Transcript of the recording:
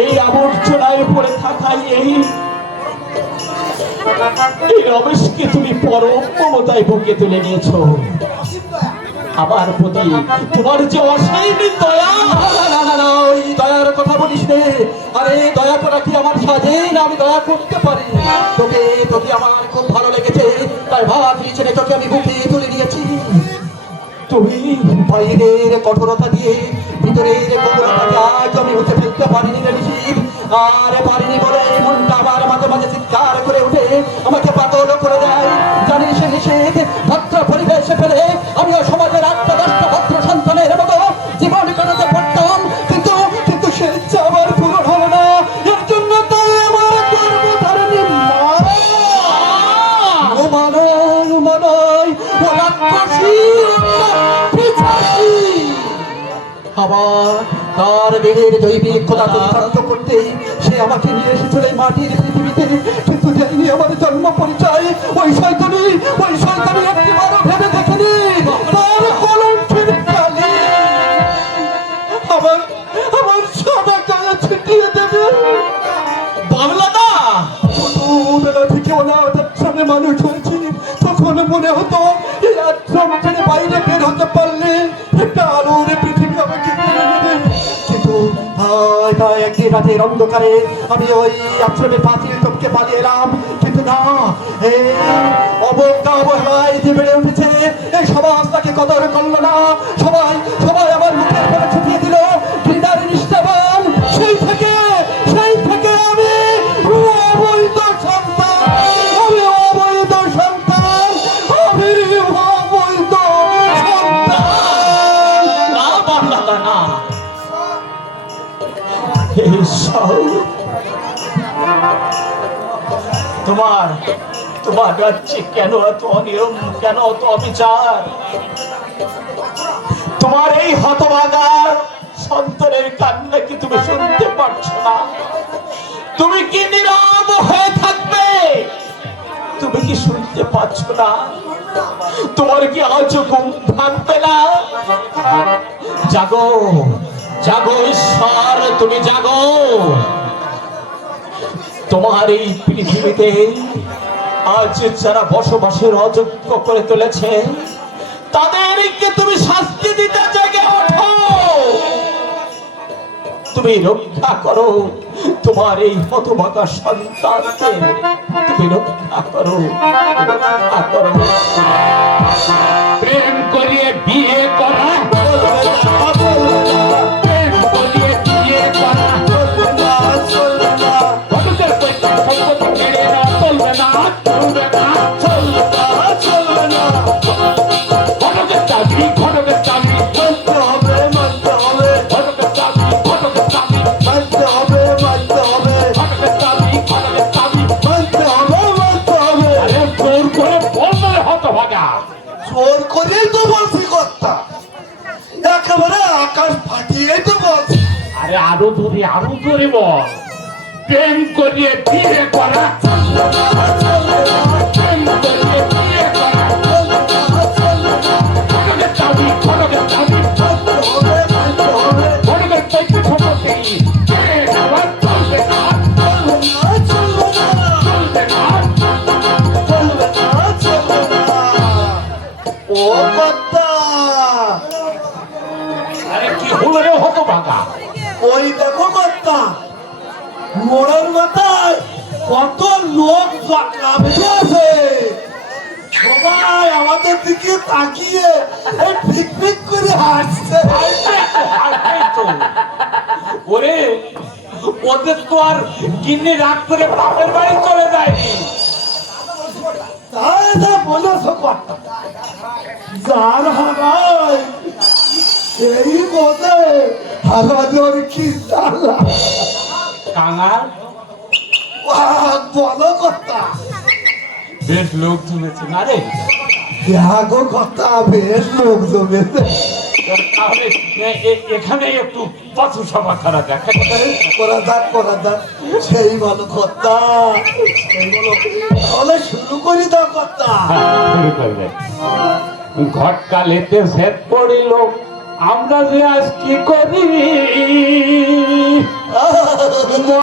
এই আবর্জনায় পড়ে থাকাই এই রমেশকে তুমি পরম মমতায় বুকে তুলে নিয়েছ। আমার প্রতি তোমার যে অসীম দয়া। ওই দয়ার কথা বলিস রে। আরে দয়া করা কি আমার সাজে না? আমি দয়া করতে পারি। তোকে তোকে আমার খুব ভালো লেগেছে, তাই ভাবি ছেড়ে তোকে আমি বুকে তুলে নিয়েছি। তুমি বাইরের কঠোরতা দিয়ে ভিতরের কঠোরতাকে আজ আমি মুছে ফেলতে পারিনি রে নিশিত। আর পারিনি বলে মনটা আমার মাঝে মাঝে চিৎকার করে উঠে আমাকে পাগল করে দেয়। জানিস নিশিত, ভদ্র পরিবেশে ফেলে আমিও সমাজের ৮-১০টা ভদ্র সন্তানের মতো জীবন কাটাতে পারতাম, কিন্তু কিন্তু সে ইচ্ছা আমার পূরণ হলো না। এর জন্য তাই আমার গর্ভধারিণী আবার তার দেহের জৈবিক ক্ষমতা চরিতার্থ করতে সে আমাকে নিয়ে এসেছিল এই মাটির পৃথিবীতে, কিন্তু দেয়নি আমার জন্ম পরিচয়। ওই শয়তানি একটিবারও ভেবে দেখেনি তার কলঙ্কের কালি আমার সাদা গায়ে ছিটিয়ে দেবে। বাবলাদা, ছোটবেলা থেকে অনাথ আশ্রমে মানুষ হয়েছি। তখন মনে হতো এই আশ্রম ছেড়ে বাইরে বের হতে পারলে একটা আলোর পৃথিবী আমাকে কিনে নেবে। কিন্তু তাই একদিন রাতের অন্ধকারে আমি ওই আশ্রমের পাঁচিল টপকে পালিয়ে এলাম। কিন্তু না, এই অবজ্ঞা অবহেলায় যে বেড়ে উঠেছে এই সমাজ তাকে কদর করলো না। সবাই সবাই আমার মুখের উপরে ছুটিয়ে দিল ঘৃণার নিষ্ঠাবান। সেই থেকে আমি অবৈধ সন্তান, আমি অবৈধ সন্তান, আমি অবৈধ সন্তান। না বাবলাদা, না। তোমার রাজ্যে কেন এত অনিয়ম, কেন এত অবিচার? তোমার এই হতভাগা সন্তানের কান্না কি তুমি শুনতে পারছো না? তুমি কি নীরব হয়ে থাকবে? তুমি কি শুনতে পাচ্ছ না? তোমার কি আজও ঘুম ভাঙবে না? জাগো, জাগো ঈশ্বর, তুমি জাগো। তোমার এই পৃথিবীতে আজ যারা বসবাসের অযোগ্য করে তুলেছে তাদেরকে তুমি শাস্তি দিতে জেগে ওঠো। তুমি রক্ষা করো তোমার এই হতভাগা সন্তানকে, তুমি রক্ষা করো, রক্ষা করো। প্রেম করিয়ে বিয়ে করা, প্রেম করিয়ে বিয়ে করা, ভটকের পয়সা সম্পত্তি কেড়ে না, চলবে না, চলবে না, চলবে না, চলবে না। ভটকের চাবি, ভটকের চাবি মানতে হবে, মানতে হবে। ভটকের চাবি, ভটকের চাবি মানতে হবে, মানতে হবে। ভটকের চাবি, ভটকের চাবি মানতে হবে, মানতে হবে। আরে জোর করে বলবে হতভাগা। জোর করেই তো বলছি কর্তা, একেবারে আকাশ ফাটিয়েই তো বলছি। আরে আরো জোরে বল। প্রেম করিয়ে বিয়ে করা, প্রেম করিয়ে বিয়ে করা, ভটকের চাবি, ভটকের চাবি ভটকের চৈত্র সম্পত্তি কেড়ে নেওয়া চলবে না, চলবে না। ও কর্তা, আরে কি হলো রে হতভাগা? ওই দেখো কর্তা, মোড়ের মাথায় কত লোক বেঁধে আছে। সবাই আমাদের দিকে তাকিয়ে ঠিক ঠিক করে হাসছে। ওরে, ওদের তো আর গিন্নি রাগ করে বাপের বাড়ি চলে যায়নি। তাই যা বলেছ কর্তা, যার হারায় সেই বোধে হারানোর কি জ্বালা। কাঙাল বলো কর্তা। বেশ লোক জমেছে না রে? গো কর্তা, বেশ লোক জমেছে। তাহলে এখানে একটু পাথর সভা করা যাক। করা যাক, সেই বলো কর্তা, সেই বলো। তাহলে শুরু করি দাও কর্তা। শুরু করবে। ঘটকালেতে ভেদ পড়িল, আমরা যে আজ কি করি। মনে